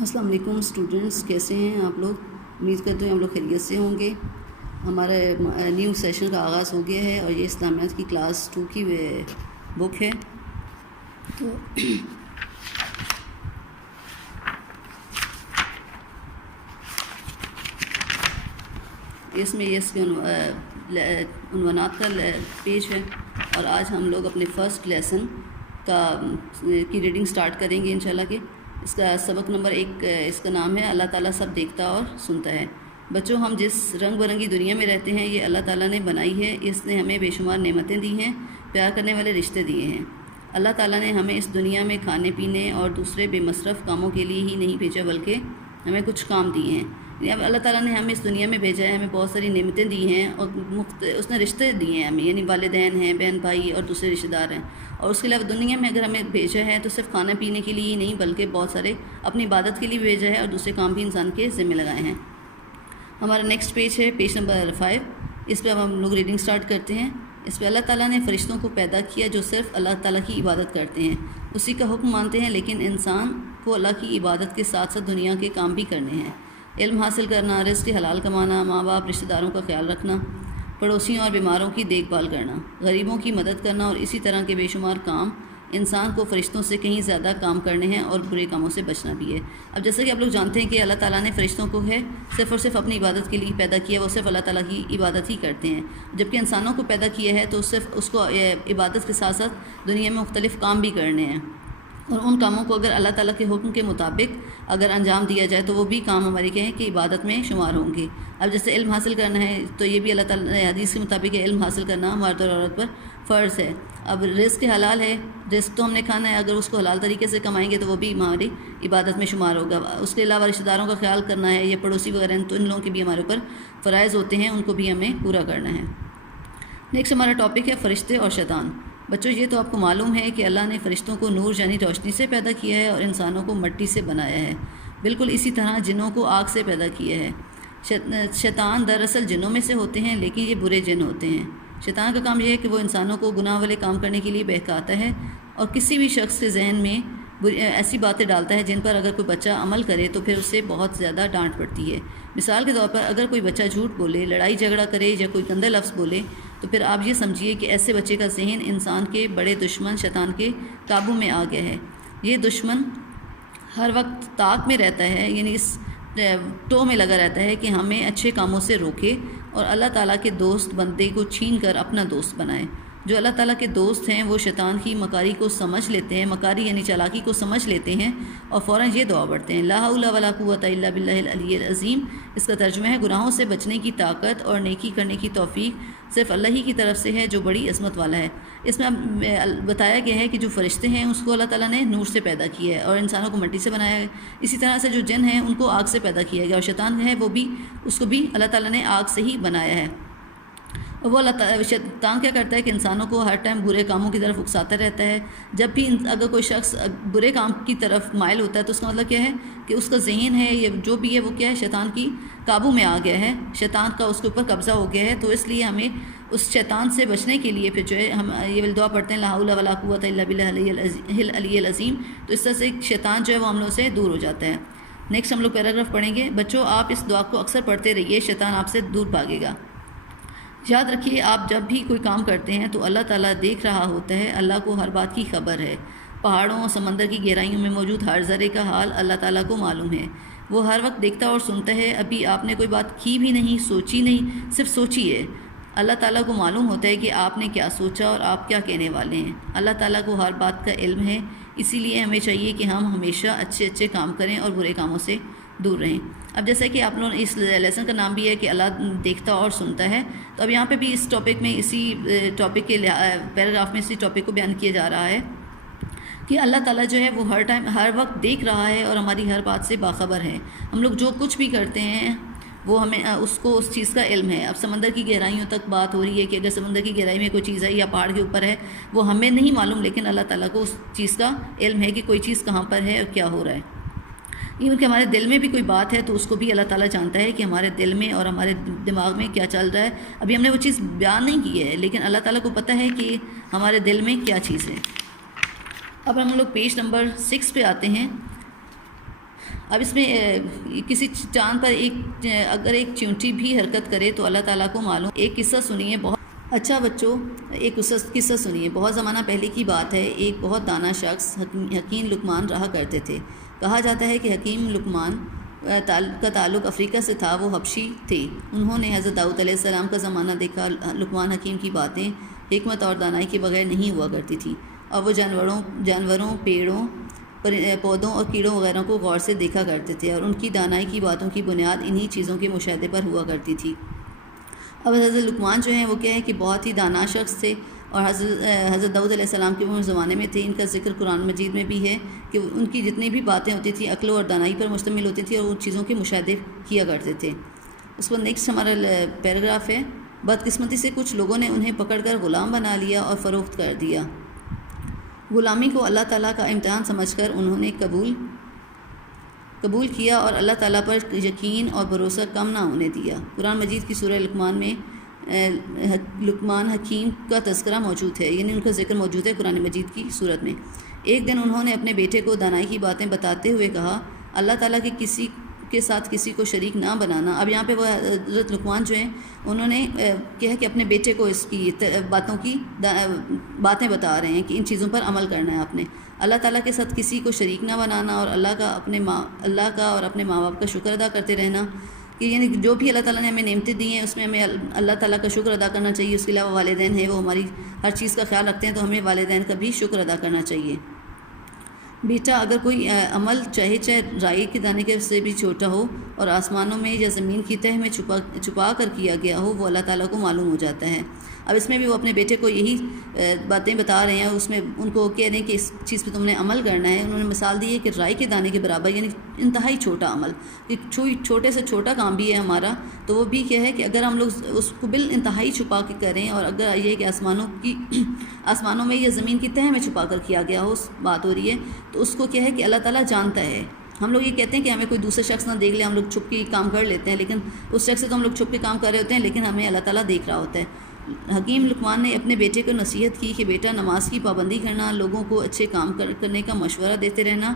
السلام علیکم اسٹوڈنٹس، کیسے ہیں آپ لوگ؟ امید کرتے ہیں آپ لوگ خیریت سے ہوں گے۔ ہمارا نیو سیشن کا آغاز ہو گیا ہے اور یہ اسلامیات کی کلاس 2 کی بک ہے۔ تو اس میں اس کے عنوانات کا پیج ہے اور آج ہم لوگ اپنے فرسٹ لیسن کی ریڈنگ سٹارٹ کریں گے انشاءاللہ کہ اس کا سبق نمبر 1 اس کا نام ہے اللہ تعالیٰ سب دیکھتا اور سنتا ہے۔ بچوں، ہم جس رنگ برنگی دنیا میں رہتے ہیں یہ اللہ تعالیٰ نے بنائی ہے۔ اس نے ہمیں بے شمار نعمتیں دی ہیں، پیار کرنے والے رشتے دیے ہیں۔ اللہ تعالیٰ نے ہمیں اس دنیا میں کھانے پینے اور دوسرے بے مصرف کاموں کے لیے ہی نہیں بھیجا بلکہ ہمیں کچھ کام دیے ہیں۔ اب اللہ تعالیٰ نے ہمیں اس دنیا میں بھیجا ہے، ہمیں بہت ساری نعمتیں دی ہیں اور اس نے رشتے دیے ہیں ہمیں، یعنی والدین ہیں، بہن بھائی اور دوسرے رشتہ دار ہیں۔ اور اس کے علاوہ دنیا میں اگر ہمیں بھیجا ہے تو صرف کھانا پینے کے لیے ہی نہیں بلکہ بہت سارے اپنی عبادت کے لیے بھیجا ہے اور دوسرے کام بھی انسان کے ذمہ لگائے ہیں۔ ہمارا نیکسٹ پیج ہے، پیج نمبر 5۔ اس پہ اب ہم لوگ ریڈنگ سٹارٹ کرتے ہیں۔ اس پہ اللہ تعالیٰ نے فرشتوں کو پیدا کیا جو صرف اللہ تعالیٰ کی عبادت کرتے ہیں، اسی کا حکم مانتے ہیں، لیکن انسان کو اللہ کی عبادت کے ساتھ ساتھ دنیا کے کام بھی کرنے ہیں۔ علم حاصل کرنا، رزق حلال کمانا، ماں باپ رشتہ داروں کا خیال رکھنا، پڑوسیوں اور بیماروں کی دیکھ بھال کرنا، غریبوں کی مدد کرنا اور اسی طرح کے بے شمار کام انسان کو فرشتوں سے کہیں زیادہ کام کرنے ہیں اور برے کاموں سے بچنا بھی ہے۔ اب جیسا کہ آپ لوگ جانتے ہیں کہ اللہ تعالیٰ نے فرشتوں کو صرف اور صرف اپنی عبادت کے لیے پیدا کیا، وہ صرف اللہ تعالیٰ کی عبادت ہی کرتے ہیں، جبکہ انسانوں کو پیدا کیا ہے تو صرف اس کو عبادت کے ساتھ ساتھ دنیا میں مختلف کام بھی کرنے ہیں، اور ان کاموں کو اگر اللہ تعالیٰ کے حکم کے مطابق اگر انجام دیا جائے تو وہ بھی کام ہمارے کہیں کہ عبادت میں شمار ہوں گے۔ اب جیسے علم حاصل کرنا ہے تو یہ بھی اللہ تعالیٰ حدیث کے مطابق علم حاصل کرنا مرد اور عورت پر فرض ہے۔ اب رزق حلال ہے، رزق تو ہم نے کھانا ہے، اگر اس کو حلال طریقے سے کمائیں گے تو وہ بھی ہماری عبادت میں شمار ہوگا۔ اس کے علاوہ رشتہ داروں کا خیال کرنا ہے یا پڑوسی وغیرہ ہیں تو ان لوگوں کے بھی ہمارے اوپر فرائض ہوتے ہیں، ان کو بھی ہمیں پورا کرنا ہے۔ نیکسٹ ہمارا ٹاپک ہے فرشتے اور شیطان۔ بچوں، یہ تو آپ کو معلوم ہے کہ اللہ نے فرشتوں کو نور یعنی روشنی سے پیدا کیا ہے اور انسانوں کو مٹی سے بنایا ہے، بالکل اسی طرح جنوں کو آگ سے پیدا کیا ہے۔ شیطان دراصل جنوں میں سے ہوتے ہیں لیکن یہ برے جن ہوتے ہیں۔ شیطان کا کام یہ ہے کہ وہ انسانوں کو گناہ والے کام کرنے کے لیے بہکاتا ہے اور کسی بھی شخص کے ذہن میں ایسی باتیں ڈالتا ہے جن پر اگر کوئی بچہ عمل کرے تو پھر اسے بہت زیادہ ڈانٹ پڑتی ہے۔ مثال کے طور پر اگر کوئی بچہ جھوٹ بولے، لڑائی جھگڑا کرے یا کوئی گندے لفظ بولے تو پھر آپ یہ سمجھیے کہ ایسے بچے کا ذہن انسان کے بڑے دشمن شیطان کے قابو میں آ گیا ہے۔ یہ دشمن ہر وقت طاق میں رہتا ہے، یعنی اس ٹو میں لگا رہتا ہے کہ ہمیں اچھے کاموں سے روکے اور اللہ تعالیٰ کے دوست بندے کو چھین کر اپنا دوست بنائے۔ جو اللہ تعالیٰ کے دوست ہیں وہ شیطان کی مکاری کو سمجھ لیتے ہیں، مکاری یعنی چالاکی کو سمجھ لیتے ہیں اور فوراً یہ دعا پڑھتے ہیں، لا حول ولا قوۃ الا باللہ العلی العظیم۔ اس کا ترجمہ ہے گناہوں سے بچنے کی طاقت اور نیکی کرنے کی توفیق صرف اللہ ہی کی طرف سے ہے جو بڑی عظمت والا ہے۔ اس میں بتایا گیا ہے کہ جو فرشتے ہیں اس کو اللہ تعالیٰ نے نور سے پیدا کیا ہے اور انسانوں کو مٹی سے بنایا ہے، اسی طرح سے جو جن ہیں ان کو آگ سے پیدا کیا گیا اور شیطان ہے وہ بھی اس کو بھی اللہ تعالیٰ نے آگ سے ہی بنایا ہے۔ اور وہ شیطان کیا کرتا ہے کہ انسانوں کو ہر ٹائم برے کاموں کی طرف اکساتا رہتا ہے۔ جب بھی اگر کوئی شخص برے کام کی طرف مائل ہوتا ہے تو اس کا مطلب کیا ہے کہ اس کا ذہن ہے یا جو بھی ہے وہ کیا ہے، شیطان کی قابو میں آ گیا ہے، شیطان کا اس کے اوپر قبضہ ہو گیا ہے۔ تو اس لیے ہمیں اس شیطان سے بچنے کے لیے پھر جو ہے ہم یہ دعا پڑھتے ہیں، لا حول ولا قوۃ الا باللہ العلی العظیم۔ تو اس طرح سے شیطان جو ہے وہ ہم لوگوں سے دور ہو جاتا ہے۔ نیکسٹ ہم لوگ پیراگراف پڑھیں گے۔ بچوں، آپ اس دعا کو اکثر پڑھتے رہیے، شیطان آپ سے دور بھاگے گا۔ یاد رکھیے، آپ جب بھی کوئی کام کرتے ہیں تو اللہ تعالیٰ دیکھ رہا ہوتا ہے، اللہ کو ہر بات کی خبر ہے۔ پہاڑوں اور سمندر کی گہرائیوں میں موجود ہر ذرے کا حال اللہ تعالیٰ کو معلوم ہے، وہ ہر وقت دیکھتا اور سنتا ہے۔ ابھی آپ نے کوئی بات کی بھی نہیں، سوچی نہیں، صرف سوچی ہے۔ اللہ تعالیٰ کو معلوم ہوتا ہے کہ آپ نے کیا سوچا اور آپ کیا کہنے والے ہیں۔ اللہ تعالیٰ کو ہر بات کا علم ہے، اسی لیے ہمیں چاہیے کہ ہم ہمیشہ اچھے کام کریں اور برے کاموں سے دور رہیں۔ اب جیسا کہ آپ لوگ اس لیسن کا نام بھی ہے کہ اللہ دیکھتا اور سنتا ہے، تو اب یہاں پہ بھی اس ٹاپک میں اسی ٹاپک کے پیراگراف میں اسی ٹاپک کو بیان کیا جا رہا ہے کہ اللہ تعالیٰ جو ہے وہ ہر وقت دیکھ رہا ہے اور ہماری ہر بات سے باخبر ہے۔ ہم لوگ جو کچھ بھی کرتے ہیں وہ ہمیں اس کو اس چیز کا علم ہے۔ اب سمندر کی گہرائیوں تک بات ہو رہی ہے کہ اگر سمندر کی گہرائی میں کوئی چیز ہے یا پہاڑ کے اوپر ہے، وہ ہمیں نہیں معلوم، لیکن اللہ تعالیٰ کو اس چیز کا علم ہے کہ کوئی چیز کہاں پر ہے اور کیا ہو رہا ہے۔ ایون کہ ہمارے دل میں بھی کوئی بات ہے تو اس کو بھی اللہ تعالیٰ جانتا ہے کہ ہمارے دل میں اور ہمارے دماغ میں کیا چل رہا ہے۔ ابھی ہم نے وہ چیز بیان نہیں کی ہے لیکن اللہ تعالیٰ کو پتہ ہے کہ ہمارے دل میں کیا چیز ہے۔ اب ہم لوگ پیج نمبر 6 پہ آتے ہیں۔ اب اس میں کسی چاند پر اگر ایک چیونٹی بھی حرکت کرے تو اللہ تعالیٰ کو معلوم. ایک قصہ سنیے اچھا بچوں، ایک قصہ سنیے. بہت زمانہ پہلے کی بات ہے. ایک بہت دانا شخص حکیم لقمان رہا کرتے تھے. کہا جاتا ہے کہ حکیم لقمان کا تعلق افریقہ سے تھا. وہ حبشی تھے. انہوں نے حضرت داؤد علیہ السلام کا زمانہ دیکھا. لقمان حکیم کی باتیں حکمت اور دانائی کے بغیر نہیں ہوا کرتی تھی، اور وہ جانوروں پیڑوں پودوں اور کیڑوں وغیرہ کو غور سے دیکھا کرتے تھے، اور ان کی دانائی کی باتوں کی بنیاد انہی چیزوں کے مشاہدے پر ہوا کرتی تھی. اب حضرت لقمان جو ہیں وہ کیا ہے کہ بہت ہی دانا شخص تھے، اور حضرت داؤد علیہ السلام کے وہ زمانے میں تھے. ان کا ذکر قرآن مجید میں بھی ہے کہ ان کی جتنی بھی باتیں ہوتی تھیں عقل اور دانائی پر مشتمل ہوتی تھیں، اور ان چیزوں کے مشاہدے کیا کرتے تھے. اس پر نیکسٹ ہمارا پیراگراف ہے. بدقسمتی سے کچھ لوگوں نے انہیں پکڑ کر غلام بنا لیا اور فروخت کر دیا. غلامی کو اللہ تعالیٰ کا امتحان سمجھ کر انہوں نے قبول کیا، اور اللہ تعالیٰ پر یقین اور بھروسہ کم نہ ہونے دیا. قرآن مجید کی سورہ لقمان میں لقمان حکیم کا تذکرہ موجود ہے، یعنی ان کا ذکر موجود ہے قرآن مجید کی صورت میں. ایک دن انہوں نے اپنے بیٹے کو دانائی کی باتیں بتاتے ہوئے کہا، اللہ تعالیٰ کے ساتھ کسی کو شریک نہ بنانا. اب یہاں پہ وہ حضرت لقمان جو ہیں انہوں نے کہا کہ اپنے بیٹے کو اس کی باتیں بتا رہے ہیں کہ ان چیزوں پر عمل کرنا ہے آپ نے. اللہ تعالیٰ کے ساتھ کسی کو شریک نہ بنانا، اور اللہ کا اور اپنے ماں باپ کا شکر ادا کرتے رہنا. کہ یعنی جو بھی اللہ تعالیٰ نے ہمیں نعمتیں دی ہیں اس میں ہمیں اللہ تعالیٰ کا شکر ادا کرنا چاہیے. اس کے علاوہ والدین ہیں، وہ ہماری ہر چیز کا خیال رکھتے ہیں، تو ہمیں والدین کا بھی شکر ادا کرنا چاہیے. بیٹا، اگر کوئی عمل چاہے رائی کے دانے کے سے بھی چھوٹا ہو اور آسمانوں میں یا زمین کی تہہ میں چھپا کر کیا گیا ہو، وہ اللہ تعالیٰ کو معلوم ہو جاتا ہے. اب اس میں بھی وہ اپنے بیٹے کو یہی باتیں بتا رہے ہیں. اس میں ان کو کہہ رہے ہیں کہ اس چیز پہ تم نے عمل کرنا ہے. انہوں نے مثال دی ہے کہ رائی کے دانے کے برابر، یعنی انتہائی چھوٹا عمل، کہ چھوٹے سے چھوٹا کام بھی ہے ہمارا، تو وہ بھی کیا ہے کہ اگر ہم لوگ اس کو انتہائی چھپا کے کریں، اور اگر یہ کہ آسمانوں میں یا زمین کی تہہ میں چھپا کر کیا گیا ہو، بات ہو رہی ہے، تو اس کو کیا ہے کہ اللہ تعالیٰ جانتا ہے. ہم لوگ یہ کہتے ہیں کہ ہمیں کوئی دوسرا شخص نہ دیکھ لے، ہم لوگ چھپ کے کام کر لیتے ہیں، لیکن اس شخص سے تو ہم لوگ چھپ کے کام کر رہے ہوتے ہیں، لیکن ہمیں اللہ تعالیٰ دیکھ رہا ہوتا ہے. حکیم لقمان نے اپنے بیٹے کو نصیحت کی کہ بیٹا، نماز کی پابندی کرنا، لوگوں کو اچھے کام کرنے کا مشورہ دیتے رہنا،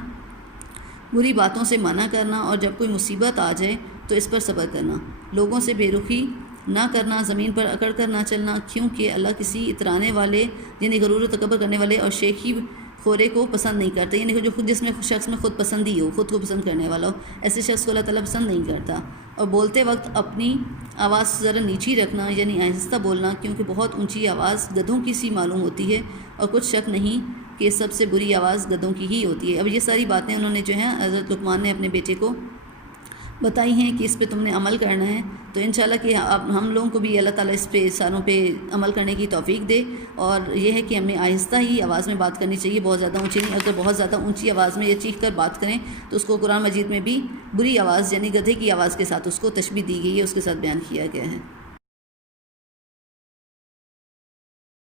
بری باتوں سے منع کرنا، اور جب کوئی مصیبت آ جائے تو اس پر صبر کرنا، لوگوں سے بے رخی نہ کرنا، زمین پر اکڑ کر نہ چلنا، کیونکہ اللہ کسی اترانے والے، یعنی غرور و تکبر کرنے والے اور شیخی خورے کو پسند نہیں کرتے. یعنی جو جس میں شخص میں خود پسندی ہو، خود کو پسند کرنے والا ہو، ایسے شخص کو اللہ تعالیٰ پسند نہیں کرتا. اور بولتے وقت اپنی آواز ذرا نیچی رکھنا، یعنی آہستہ بولنا، کیونکہ بہت اونچی آواز گدھوں کی سی معلوم ہوتی ہے، اور کچھ شک نہیں کہ سب سے بری آواز گدھوں کی ہی ہوتی ہے. اب یہ ساری باتیں انہوں نے جو ہیں حضرت لقمان نے اپنے بیٹے کو بتائی ہیں کہ اس پہ تم نے عمل کرنا ہے. تو انشاءاللہ کہ اب ہم لوگوں کو بھی اللہ تعالیٰ اس پہ ساروں پہ عمل کرنے کی توفیق دے. اور یہ ہے کہ ہمیں آہستہ ہی آواز میں بات کرنی چاہیے، بہت زیادہ اونچی نہیں. اگر بہت زیادہ اونچی آواز میں یا چیخ کر بات کریں تو اس کو قرآن مجید میں بھی بری آواز، یعنی گدھے کی آواز کے ساتھ اس کو تشبیہ دی گئی ہے، اس کے ساتھ بیان کیا گیا ہے.